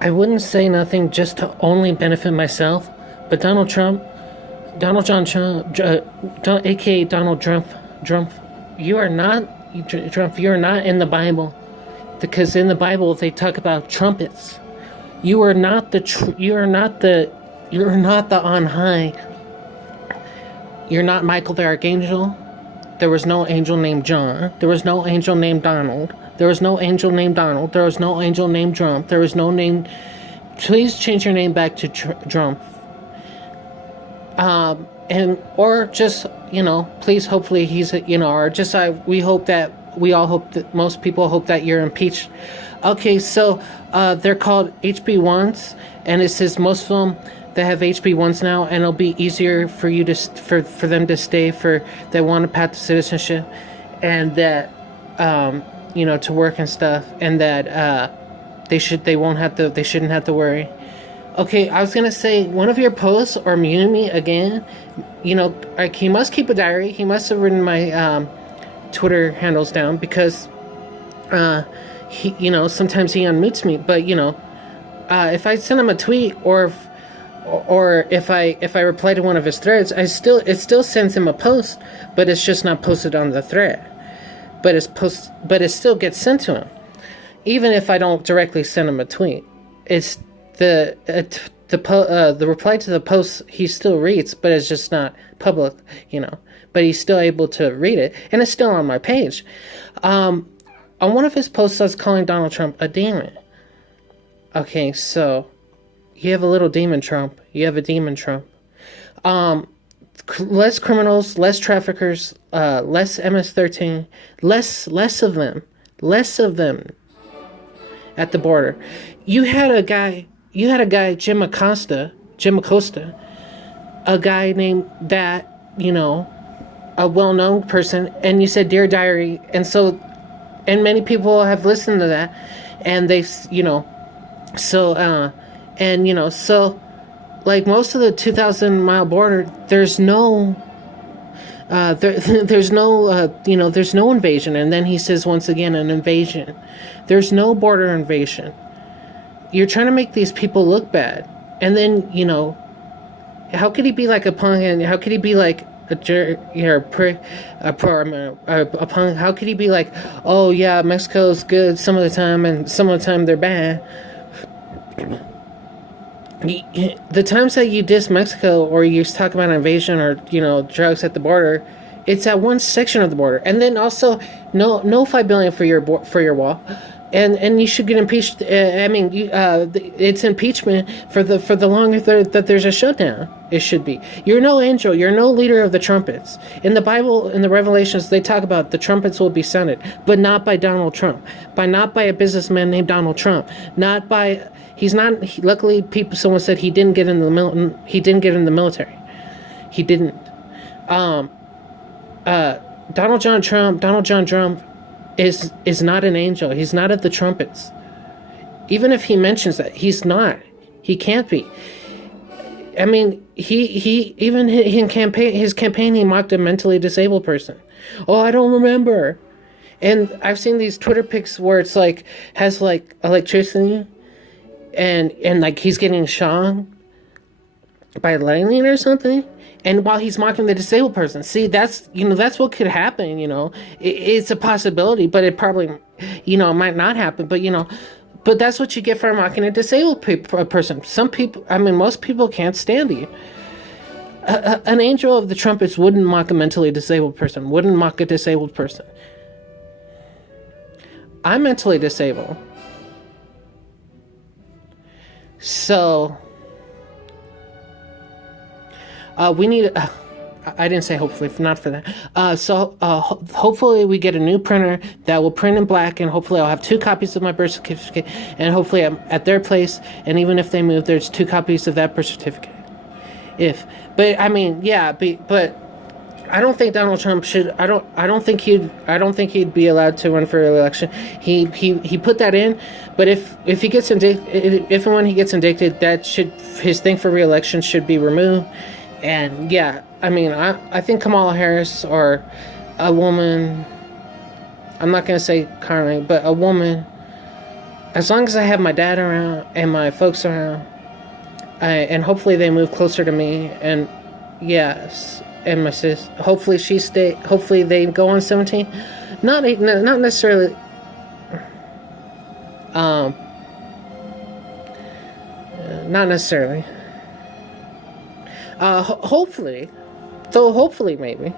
I wouldn't say nothing just to only benefit myself, but Donald John Trump, aka Donald Trump, you are not Trump. You are not in the Bible, because in the Bible they talk about trumpets. You are not you are not the on high. You're not Michael the Archangel. There was no angel named John. There was no angel named Donald. There was no angel named Donald. There was no angel named Trump. There was no name. Please change your name back to Trump. And or just please, hopefully he's or just we all hope that most people hope that you're impeached. Okay, so they're called HB1s, and it says most of them that have HB1s now, and it'll be easier for you to for them to stay for that want a path to citizenship, and that to work and stuff, and that they shouldn't have to worry. Okay, I was gonna say one of your posts or mute me again. Like, he must keep a diary. He must have written my Twitter handles down, because he sometimes he unmutes me. But if I send him a tweet, or if I reply to one of his threads, it still sends him a post, but it's just not posted on the thread. But it still gets sent to him, even if I don't directly send him a tweet. It's the reply to the post he still reads, but it's just not public, But he's still able to read it, and it's still on my page. On one of his posts, I was calling Donald Trump a demon. Okay, so you have a little demon Trump. You have a demon Trump. Less criminals, less traffickers, less MS-13, less of them at the border. You had a guy, Jim Acosta, a guy named that, a well-known person, and you said Dear Diary, and many people have listened to that, and they, like most of the 2,000-mile border, there's no invasion. And then he says once again, an invasion. There's no border invasion. You're trying to make these people look bad. And then, how could he be like a punk, and how could he be like a jerk, a prick, a punk? How could he be like, oh yeah, Mexico's good some of the time, and some of the time they're bad? The times that you diss Mexico, or you talk about invasion, or drugs at the border, it's at one section of the border. And then also no $5 billion for your wall, and you should get impeached. It's impeachment for the longer that there's a shutdown. It should be. You're no angel. You're no leader of the trumpets. In the Bible, in the Revelations, they talk about the trumpets will be sounded, but not by Donald Trump, not by a businessman named Donald Trump, not by. He's not. Luckily, someone said he didn't get in the He didn't get in the military. He didn't. Donald John Trump is not an angel. He's not of the trumpets. Even if he mentions that, he's not. He can't be. I mean, he even his campaign, he mocked a mentally disabled person. Oh, I don't remember. And I've seen these Twitter pics where it's like has like electricity, and like he's getting shot by lightning or something. And while he's mocking the disabled person, see, that's what could happen. It's a possibility, but it probably might not happen. But that's what you get for mocking a disabled person. Some people, most people can't stand you. An angel of the trumpets wouldn't mock a mentally disabled person. Wouldn't mock a disabled person. I'm mentally disabled, so. We need. I didn't say hopefully, not for that. Hopefully we get a new printer that will print in black, and hopefully I'll have 2 copies of my birth certificate, and hopefully I'm at their place. And even if they move, there's 2 copies of that birth certificate. But I don't think Donald Trump should. I don't think he'd be allowed to run for re-election. He put that in, but if he gets indicted, if and when he gets indicted, his thing for re-election should be removed. And yeah, I think Kamala Harris, or a woman, I'm not going to say currently, but a woman as long as I have my dad around and my folks around, and hopefully they move closer to me, and yes, and my sis. Hopefully she stay. Hopefully they go on 17. Not necessarily. Um, Not necessarily. Hopefully, though. Hopefully, maybe.